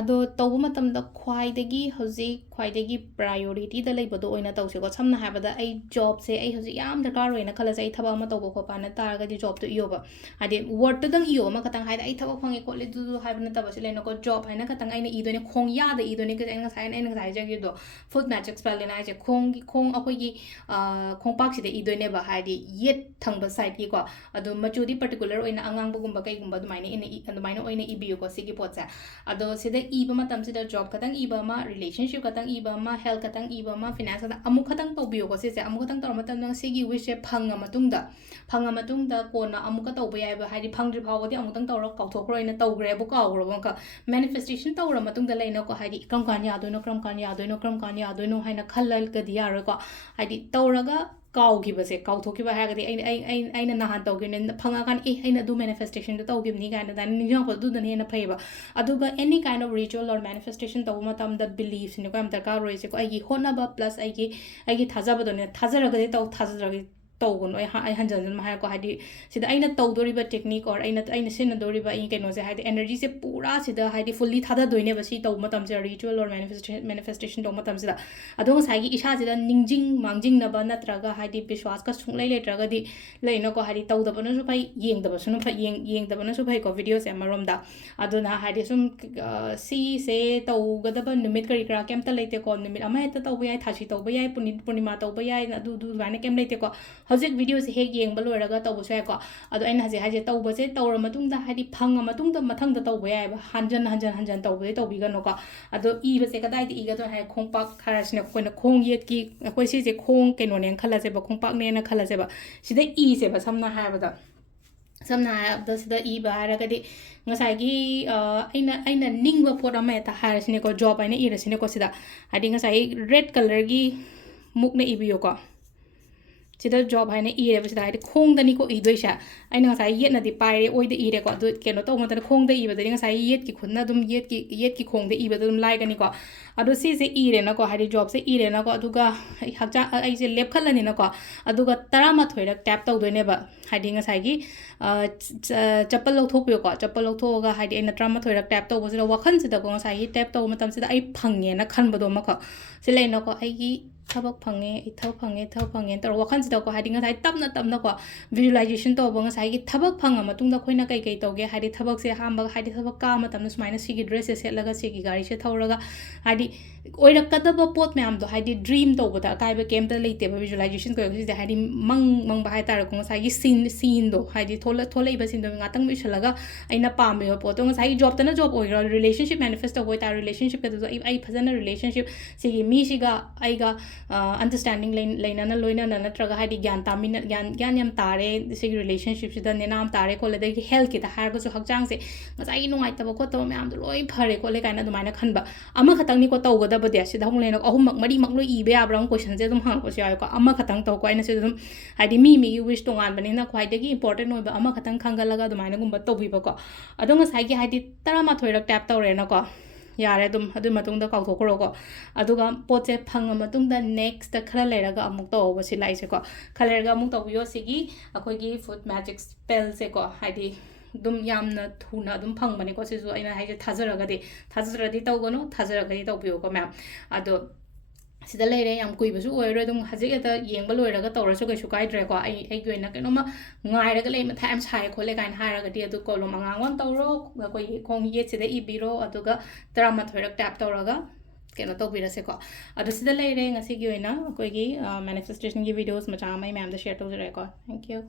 ꯑꯗꯣ ꯇꯧꯕ ꯃꯇꯝꯗ ꯈ꯭ꯋꯥꯏꯗꯒꯤ ꯍꯧꯖꯤꯛ ꯈ꯭ꯋꯥꯏꯗꯒꯤ ꯄ꯭ꯔꯥꯏꯌꯣꯔꯤꯇꯤꯗ ꯂꯩꯕꯗꯣ ꯑꯣꯏꯅ ꯇꯧꯁꯦꯀꯣ ꯁꯝꯅ ꯍꯥꯏꯔꯕꯗ ꯑꯩ ꯖꯣꯕꯁꯦ ꯑꯩ ꯍꯧꯖꯤꯛ ꯌꯥꯝ ꯗꯔꯀꯥꯔ ꯑꯣꯏꯅ ꯈꯜꯂꯁꯦ ꯑꯩ ꯊꯕꯛ ꯑꯃ ꯇꯧꯕ ꯈꯣꯠꯄ ꯍꯥꯏꯅ ꯇꯥꯔꯒꯗꯤ ꯖꯣꯕꯇꯣ ꯏꯌꯣꯕ ꯍꯥꯏꯗꯤ ꯋꯥꯔꯗꯇꯨꯗꯪ ꯏꯌꯣ ꯑꯃꯈꯛꯇꯪ ꯍꯥꯏꯗꯤ ꯑꯩ ꯊꯕꯛ ꯐꯪꯉꯦ ꯈꯣꯠꯂꯦ ꯑꯗꯨꯗꯨ ꯍꯥꯏꯕ ꯅꯠꯇꯕ ꯁꯤ ꯂꯩꯅꯀꯣ ꯖꯣꯕ ꯍꯥꯏꯅ ꯈꯛꯇꯪ ꯑꯩꯅ ꯏꯗꯣꯏꯅꯦ ꯈꯣꯡꯌꯥꯗ ꯏꯗꯣꯏꯅꯦ ꯑꯩꯅ ꯉꯁꯥꯏ ꯍꯥꯏꯖꯈꯤꯕꯗꯣ ꯐꯨꯠ ꯃꯦꯇ꯭ꯔꯤꯛ ꯁ꯭ꯄꯦꯜꯂꯤꯡ ꯍꯥꯏꯁꯦ ꯈꯣꯡ ꯑꯩꯈꯣꯏꯒꯤ ꯈꯣꯡꯄꯥꯛꯁꯤꯗ ꯏꯗꯣꯏꯅꯦꯕ ꯍꯥꯏꯗꯤ ꯌꯦꯠ ꯊꯪꯕ ꯁꯥꯏꯗꯀꯤꯀꯣ ꯑꯗꯣ ꯃꯆꯨꯗꯤ ꯄꯔꯇꯤꯀꯨꯂꯔ ꯑꯣꯏꯅ ꯑꯉꯥꯡꯕꯒꯨꯝꯕ ꯀꯩꯒꯨꯝꯕ ꯑꯗꯨꯃꯥꯏꯅ ꯑꯣꯏꯅ ꯏꯕꯤꯌꯨꯀꯣ ꯁꯤꯒꯤ ꯄꯣꯠꯁꯦ ꯑꯗꯣ ꯁꯤꯗ ꯏꯕ ꯃꯇꯝꯁꯤꯗ ꯖꯣꯕ ꯈꯇꯪ ꯏꯕ ꯑꯃ ꯔꯤꯂꯦꯁꯟship ꯈꯇꯪ ꯏꯕ ꯑꯃ ꯍꯦꯜꯊ ꯈꯇꯪ ꯏꯕ ꯑꯃ ꯐꯤꯅꯥꯟꯁ ꯈꯇꯪ ꯑꯃꯨꯛ ꯈꯇꯪ ꯇꯧꯕꯤꯌꯨꯀꯣ ꯁꯤꯁꯦ ꯑꯃꯨꯛ ꯈꯇꯪ ꯇꯧꯔ ꯃꯇꯝꯗ ꯁꯤꯒꯤ ꯋꯤꯁꯁꯦ ꯐꯪꯉ ꯃꯇꯨꯡꯗ ꯀꯣꯟꯅ ꯑꯃꯨꯛꯀ ꯇꯧꯕ ꯌꯥꯏꯕ ꯍꯥꯏꯗꯤ ꯐꯪꯗ꯭ꯔꯤ ꯐꯥꯎꯕꯗꯤ ꯑꯃꯨꯛꯇꯪ ꯇꯧꯔ ꯀꯥꯎꯊꯣꯛꯈ꯭ꯔꯣꯏꯅ ꯇꯧꯈ꯭ꯔꯦꯕꯨ ꯀꯥꯎꯈ꯭ꯔꯕ ꯑꯃꯨꯛꯀ ꯃꯦꯅꯤꯐꯦꯁꯇꯦꯁꯟ ꯇꯧꯔ ꯃꯇꯨꯡꯗ ꯂꯩꯅꯀꯣ ꯍꯥꯏꯗꯤ ꯀꯔꯝ ꯀꯥꯟ ꯌꯥꯗꯣꯏꯅꯣ ꯀꯔꯝ ꯀꯥꯟ ꯌꯥꯗꯣꯏꯅꯣ ꯀꯔꯝ ꯀꯥꯟ ꯌꯥꯗꯣꯏꯅꯣ ꯍꯥꯏꯅ ꯈꯜꯂꯒꯗꯤ ꯌꯥꯔꯣꯏꯀꯣ ꯍꯥꯏꯗꯤ ꯇꯧꯔꯒ ꯀꯥꯎꯈꯤꯕꯁꯦ ꯀꯥꯎꯊꯣꯛꯈꯤꯕ ꯍꯥꯏꯔꯒꯗꯤ ꯑꯩꯅ ꯅꯍꯥꯟ ꯇꯧꯈꯤꯕꯅꯦ ꯐꯪꯉꯀꯥꯟꯗ ꯑꯩꯅ ꯑꯗꯨ ꯃꯦꯅꯤꯐꯦꯁꯇꯦꯁꯟꯗꯣ ꯇꯧꯈꯤꯕꯅꯤ ꯀꯥꯏꯅ ꯑꯗꯨꯃꯥꯏꯅ ꯅꯤꯡꯁꯤꯡꯉꯛꯄ ꯑꯗꯨꯗꯅ ꯍꯦꯟꯅ ꯐꯩꯌꯦꯕ ꯑꯗꯨꯒ ꯑꯦꯅꯤ ꯀꯥꯏꯟ ꯑꯣꯐ ꯔꯤꯆꯨꯋꯦꯜ ꯑꯣꯔ ꯃꯦꯅꯤꯐꯦꯁꯇꯦꯁꯟ ꯇꯧꯕ ꯃꯇꯝꯗ ꯕꯤꯂꯤꯐꯁꯤꯅꯦꯀꯣ ꯌꯥꯝ ꯗꯔꯀꯥꯔ ꯑꯣꯏꯔꯤꯁꯦꯀꯣ ꯑꯩꯒꯤ ꯍꯣꯠꯅꯕ ꯄ꯭ꯂꯁ ꯑꯩꯒꯤ ꯊꯥꯖꯕꯗꯣꯅꯦ ꯊꯥꯖꯔꯒꯗꯤ ꯊꯥꯖꯗ꯭ꯔꯒꯗꯤ ꯇꯧꯒꯅꯨ ꯑꯩ ꯍꯟꯖꯟ ꯍꯟꯖꯟ ꯍꯥꯏꯔꯀꯣ ꯍꯥꯏꯗꯤ ꯁꯤꯗ ꯑꯩꯅ ꯇꯧꯗꯣꯔꯤꯕ ꯇꯦꯛꯅꯤꯛ ꯑꯣꯔ ꯑꯩꯅ ꯁꯤꯖꯤꯟꯅꯗꯣꯔꯤꯕ ꯑꯩ ꯀꯩꯅꯣꯁꯦ ꯍꯥꯏꯗꯤ ꯑꯦꯅꯔꯖꯤꯁꯦ ꯄꯨꯔꯥ ꯁꯤꯗ ꯍꯥꯏꯗꯤ ꯐꯨꯜꯂꯤ ꯊꯥꯗꯗꯣꯏꯅꯦꯕ ꯁꯤ ꯇꯧꯕ ꯃꯇꯝꯁꯤꯗ ꯔꯤꯆꯨꯋꯦꯜ ꯑꯣꯔ ꯃꯦꯅꯤꯐꯦꯁꯇꯦꯁꯟ ꯇꯧꯕ ꯃꯇꯝꯁꯤꯗ ꯑꯗꯣ ꯉꯁꯥꯏꯒꯤ ꯏꯁꯥꯁꯤꯗ ꯅꯤꯡꯖꯤꯡ ꯃꯥꯡꯖꯤꯡꯅꯕ ꯅꯠꯇ꯭ꯔꯒ ꯍꯥꯏꯗꯤ ꯕꯤꯁ꯭ꯋꯥꯁꯀ ꯁꯨꯡꯂꯩ ꯂꯩꯇ꯭ꯔꯒꯗꯤ ꯂꯩꯅꯀꯣ ꯍꯥꯏꯗꯤ ꯇꯧꯗꯕꯅꯁꯨ ꯐꯩ ꯌꯦꯡꯗꯕꯅꯁꯨ ꯐꯩꯀꯣ ꯚꯤꯗꯤꯑꯣꯁꯦ ꯑꯃꯔꯣꯝꯗ ꯑꯗꯨꯅ ꯍꯥꯏꯗꯤ ꯁꯨꯝ ꯁꯤꯁꯦ ꯇꯧꯒꯗꯕ ꯅꯨꯃꯤꯠ ꯀꯔꯤ ꯀꯔꯥ ꯀꯩꯝꯇ ꯂꯩꯇꯦꯀꯣ ꯅꯨꯃꯤꯠ ꯑꯃ ꯍꯦꯛꯇ ꯇꯧꯕ ꯌꯥꯏ ꯊꯥꯁꯤ ꯇꯧꯕ ꯌꯥꯏ ꯄꯨꯔꯅꯤꯃꯥ ꯇꯧꯕ ꯌꯥꯏ ꯑꯗꯨꯃꯥꯏꯅ ꯀꯩꯝ ꯂꯩꯇꯦꯀꯣ ꯍꯧꯖꯤꯛ ꯚꯤꯗꯤꯑꯣꯁꯦ ꯍꯦꯛ ꯌꯦꯡꯕ ꯂꯣꯏꯔꯒ ꯇꯧꯕꯁꯨ ꯌꯥꯏꯀꯣ ꯑꯗꯣ ꯑꯩꯅ ꯍꯧꯖꯤꯛ ꯍꯥꯏꯁꯦ ꯇꯧꯕꯁꯦ ꯇꯧꯔ ꯃꯇꯨꯡꯗ ꯍꯥꯏꯗꯤ ꯐꯪꯉ ꯃꯇꯨꯡꯗ ꯃꯊꯪꯗ ꯇꯧꯕ ꯌꯥꯏꯑꯕ ꯍꯟꯖꯟ ꯇꯧꯕꯗꯤ ꯇꯧꯕꯤꯒꯅꯨꯀꯣ ꯑꯗꯣ ꯏꯕꯁꯦ ꯀꯗꯥꯏꯗ ꯏꯒꯗ꯭ꯔꯣ ꯍꯥꯏ ꯈꯣꯡꯄꯥꯛ ꯍꯥꯏꯔꯁꯤꯅ ꯑꯩꯈꯣꯏꯅ ꯈꯣꯡ ꯌꯦꯠꯀꯤ ꯑꯩꯈꯣꯏ ꯁꯤꯁꯦ ꯈꯣꯡ ꯀꯩꯅꯣꯅꯦꯅ ꯈꯜꯂꯁꯦꯕ ꯈꯣꯡꯄꯥꯛꯅꯦꯅ ꯈꯜꯂꯁꯦꯕ ꯁꯤꯗ ꯏꯁꯦꯕ ꯁꯝꯅ ꯍꯥꯏꯔꯕꯗ ꯁꯤꯗ ꯏꯕ ꯍꯥꯏꯔꯒꯗꯤ ꯉꯁꯥꯏꯒꯤ ꯑꯩꯅ ꯅꯤꯡꯕ ꯄꯣꯠ ꯑꯃ ꯍꯦꯛꯇ ꯍꯥꯏꯔꯁꯤꯅꯦꯀꯣ ꯖꯣꯕ ꯍꯥꯏꯅ ꯏꯔꯁꯤꯅꯦꯀꯣ ꯁꯤꯗ ꯍꯥꯏꯗꯤ ꯉꯁꯥꯏ ꯔꯦꯗ ꯀꯂꯔꯒꯤ ꯃꯨꯛꯅ ꯏꯕꯤꯌꯨꯀꯣ ꯁꯤꯗ ꯖꯣꯕ ꯍꯥꯏꯅ ꯏꯔꯦꯕ ꯁꯤꯗ ꯍꯥꯏꯗꯤ ꯈꯣꯡꯗꯅꯤꯀꯣ ꯏꯗꯣꯏꯁꯦ ꯑꯩꯅ ꯉꯁꯥꯏ ꯌꯦꯠꯅꯗꯤ ꯄꯥꯏꯔꯦ ꯑꯣꯏꯗ ꯏꯔꯦꯀꯣ ꯑꯗꯨ ꯀꯩꯅꯣ ꯇꯧꯕ ꯃꯇꯝꯗ ꯈꯣꯡꯗ ꯏꯕꯗꯗꯤ ꯉꯁꯥꯏ ꯌꯦꯠꯀꯤ ꯈꯨꯠꯅ ꯑꯗꯨꯝ ꯌꯦꯠꯀꯤ ꯈꯣꯡꯗ ꯏꯕꯗ ꯑꯗꯨꯝ ꯂꯥꯏꯒꯅꯤꯀꯣ ꯑꯗꯣ ꯁꯤꯁꯦ ꯏꯔꯦꯅꯀꯣ ꯍꯥꯏꯗꯤ ꯖꯣꯕꯁꯦ ꯏꯔꯦꯅꯀꯣ ꯑꯗꯨꯒ ꯑꯩꯁꯦ ꯂꯦꯞꯈꯠꯂꯅꯤꯅꯀꯣ ꯑꯗꯨꯒ 11ꯔꯛ ꯇꯦꯞ ꯇꯧꯗꯣꯏꯅꯦꯕ ꯍꯥꯏꯗꯤ ꯉꯁꯥꯏꯒꯤ ꯆꯄꯜ ꯂꯧꯊꯣꯛꯄꯤꯌꯣꯀꯣ ꯆꯄꯜ ꯂꯧꯊꯣꯛꯑꯒ ꯍꯥꯏꯗꯤ ꯑꯩꯅ 11ꯔꯛ ꯇꯦꯞ ꯇꯧꯕꯁꯤꯗ ꯋꯥꯈꯜꯁꯤꯗꯀꯣ ꯉꯁꯥꯏꯒꯤ ꯇꯦꯞ ꯇꯧꯕ ꯃꯇꯝꯁꯤꯗ ꯑꯩ ꯐꯪꯉꯦꯅ ꯈꯟꯕꯗꯣ ꯑꯃꯈꯛ ꯁꯤ ꯂꯩꯅꯀꯣ ꯑꯩꯒꯤ ꯊꯕꯛ ꯐꯪꯉꯦ ꯑꯩ ꯊꯕꯛ ꯐꯪꯉꯦ ꯇꯧꯔ ꯋꯥꯈꯜꯁꯤꯗꯀꯣ ꯍꯥꯏꯗꯤ ꯉꯁꯥꯏ ꯇꯞꯅꯀꯣ ꯚꯤꯖꯨꯑꯦꯂꯥꯏꯖꯦꯁꯟ ꯇꯧꯕ ꯉꯁꯥꯏꯒꯤ ꯊꯕꯛ ꯐꯪꯉ ꯃꯇꯨꯡꯗ ꯑꯩꯈꯣꯏꯅ ꯀꯩ ꯇꯧꯒꯦ ꯍꯥꯏꯗꯤ ꯊꯕꯛꯁꯦ ꯑꯍꯥꯟꯕ ꯍꯥꯏꯗꯤ ꯊꯕꯛ ꯀꯥꯕ ꯃꯇꯝꯗ ꯁꯨꯃꯥꯏꯅ ꯁꯤꯒꯤ ꯗ꯭ꯔꯦꯁꯁꯦ ꯁꯦꯠꯂꯒ ꯁꯤꯒꯤ ꯒꯥꯔꯤꯁꯦ ꯊꯧꯔꯒ ꯍꯥꯏꯗꯤ ꯑꯣꯏꯔꯛꯀꯗꯕ ꯄꯣꯠ ꯃꯌꯥꯝꯗꯣ ꯍꯥꯏꯗꯤ ꯗ꯭ꯔꯤꯝ ꯇꯧꯕꯗ ꯑꯀꯥꯏꯕ ꯀꯩꯝꯇ ꯂꯩꯇꯦꯕ ꯚꯤꯖꯨꯑꯦꯂꯥꯏꯖꯦꯁꯟ ꯀꯧꯔꯛꯄꯁꯤꯗ ꯍꯥꯏꯗꯤ ꯃꯪꯕ ꯍꯥꯏꯇꯥꯔꯦꯀꯣ ꯉꯁꯥꯏꯒꯤ ꯁꯤꯟꯗꯣ ꯍꯥꯏꯗꯤ ꯊꯣꯛꯂꯛꯏꯕ ꯁꯤꯟꯗꯣ ꯉꯥꯛꯇꯪ ꯎꯏꯁꯜꯂꯒ ꯑꯩꯅ ꯄꯥꯝꯃꯤꯕ ꯄꯣꯠꯇꯣ ꯉꯁꯥꯏꯒꯤ ꯖꯣꯕꯇꯅ ꯖꯣꯕ ꯑꯣꯏꯒꯦꯔꯥ ꯔꯤꯂꯦꯁꯟship ꯃꯦꯅꯤꯐꯦꯁ ꯇꯧꯕ ꯑꯣꯏꯇꯥꯔꯦ ꯔꯤꯂꯦꯁꯟshipꯀꯗꯨꯁꯨ ꯑꯩ ꯐꯖꯅ ꯔꯤꯂꯦꯁꯟship ꯁꯤꯒꯤ ꯃꯤꯁꯤꯒ ꯑꯩꯒ ꯑꯟꯗꯔꯁ꯭ꯇꯦꯟꯗꯤꯡ ꯂꯩꯅꯅ ꯂꯣꯏꯅꯅ ꯅꯠꯇ꯭ꯔꯒ ꯍꯥꯏꯗꯤ ꯒ꯭ꯌꯥꯟ ꯌꯥꯝ ꯇꯥꯔꯦ ꯁꯤꯒꯤ ꯔꯤꯂꯦꯁꯟshipꯁꯤꯗ ꯅꯦꯅꯥꯝ ꯇꯥꯔꯦ ꯈꯣꯠꯂꯦ ꯑꯗꯒꯤ ꯍꯦꯜꯊꯀꯤꯗ ꯍꯥꯏꯔꯒꯁꯨ ꯍꯛꯆꯥꯡꯁꯦ ꯉꯁꯥꯏꯒꯤ ꯅꯨꯡꯉꯥꯏꯇꯕ ꯈꯣꯠꯇꯕ ꯃꯌꯥꯝꯗꯣ ꯂꯣꯏ ꯐꯔꯦ ꯈꯣꯠꯂꯦ ꯀꯥꯏꯅ ꯑꯗꯨꯃꯥꯏꯅ ꯈꯟꯕ ꯑꯃꯈꯛꯇꯪꯅꯤꯀꯣ ꯇꯧꯒꯗꯕꯗꯤ ꯁꯤꯗ ꯑꯃꯨꯛ ꯂꯩꯅ ꯑꯍꯨꯝꯃꯛ ꯃꯔꯤꯃꯛ ꯂꯣꯏ ꯏꯕ ꯌꯥꯕ꯭ꯔꯥ ꯑꯃꯨꯛ ꯀꯣꯏꯁꯟꯁꯦ ꯑꯗꯨꯝ ꯍꯪꯉꯛꯄꯁꯨ ꯌꯥꯎꯋꯦꯀꯣ ꯑꯃꯈꯛꯇꯪ ꯇꯧꯀꯣ ꯑꯩꯅ ꯁꯤꯗ ꯑꯗꯨꯝ ꯍꯥꯏꯗꯤ ꯃꯤꯒꯤ ꯋꯤꯁ ꯇꯣꯉꯥꯟꯕꯅꯤꯅ ꯈ꯭ꯋꯥꯏꯗꯒꯤ ꯏꯝꯄꯣꯔꯇꯦꯟ ꯑꯣꯏꯕ ꯑꯃꯈꯛꯇꯪ ꯈꯪꯒꯠꯂꯒ ꯑꯗꯨꯃꯥꯏꯅꯒꯨꯝꯕ ꯇꯧꯕꯤꯕꯀꯣ ꯑꯗꯣ ꯉꯁꯥꯏꯒꯤ ꯍꯥꯏꯗꯤ 11ꯔꯛ ꯇꯦꯞ ꯇꯧꯔꯦꯅꯀꯣ ꯌꯥꯔꯦ ꯑꯗꯨ ꯃꯇꯨꯡꯗ ꯀꯥꯎꯊꯣꯛꯈ꯭ꯔꯣꯀꯣ ꯑꯗꯨꯒ ꯄꯣꯠꯁꯦ ꯐꯪꯉ ꯃꯇꯨꯡꯗ ꯅꯦꯛꯁꯇ ꯈꯔ ꯂꯩꯔꯒ ꯑꯃꯨꯛ ꯇꯧꯕ ꯁꯤ ꯂꯥꯛꯏꯁꯦꯀꯣ ꯈꯔ ꯂꯩꯔꯒ ꯑꯃꯨꯛ ꯇꯧꯕꯤꯌꯣ ꯁꯤꯒꯤ ꯑꯩꯈꯣꯏꯒꯤ ꯐꯨꯠ ꯃꯦꯖꯤꯛ ꯁ꯭ꯄꯦꯜꯁꯦꯀꯣ ꯍꯥꯏꯗꯤ ꯑꯗꯨꯝ ꯌꯥꯝꯅ ꯊꯨꯅ ꯑꯗꯨꯝ ꯐꯪꯕꯅꯦꯀꯣ ꯁꯤꯁꯨ ꯑꯩꯅ ꯍꯥꯏꯁꯦ ꯊꯥꯖꯗ꯭ꯔꯗꯤ ꯇꯧꯒꯅꯨ ꯊꯥꯖꯔꯒꯗꯤ ꯇꯧꯕꯤꯌꯨꯀꯣ ꯃꯌꯥꯝ ꯑꯗꯣ ꯁꯤꯗ ꯂꯩꯔꯦ ꯌꯥꯝ ꯀꯨꯏꯕꯁꯨ ꯑꯣꯏꯔꯔꯣꯏ ꯑꯗꯨꯝ ꯍꯧꯖꯤꯛ ꯍꯦꯛꯇ ꯌꯦꯡꯕ ꯂꯣꯏꯔꯒ ꯇꯧꯔꯁꯨ ꯀꯩꯁꯨ ꯀꯥꯏꯗ꯭ꯔꯦꯀꯣ ꯑꯩꯒꯤ ꯑꯣꯏꯅ ꯀꯩꯅꯣꯝꯃ ꯉꯥꯏꯔꯒ ꯂꯩ ꯃꯊꯥ ꯌꯥꯝ ꯁꯥꯏ ꯈꯣꯠꯂꯦ ꯀꯥꯏꯅ ꯍꯥꯏꯔꯒꯗꯤ ꯑꯗꯨ ꯀꯣꯂꯣꯝ ꯑꯉꯥꯡꯕ ꯑꯃ ꯇꯧꯔꯣ ꯑꯩꯈꯣꯏꯒꯤ ꯈꯣꯡ ꯌꯦꯠꯁꯤꯗ ꯏꯕꯤꯔꯣ ꯑꯗꯨꯒ 11ꯔꯛ ꯇꯦꯞ ꯇꯧꯔꯒ ꯀꯩꯅꯣ ꯇꯧꯕꯤꯔꯁꯦꯀꯣ ꯑꯗꯣ ꯁꯤꯗ ꯂꯩꯔꯦ ꯉꯁꯤꯒꯤ ꯑꯣꯏꯅ ꯑꯩꯈꯣꯏꯒꯤ ꯃꯦꯅꯤꯐꯦꯁꯇꯦꯁꯟꯒꯤ ꯚꯤꯗꯤꯑꯣꯁ ꯃꯆꯥ ꯑꯃ ꯃꯌꯥꯝꯗ ꯁꯦꯌꯔ ꯇꯧꯖꯔꯛꯑꯦꯀꯣ ꯊꯦꯡꯛ ꯌꯨ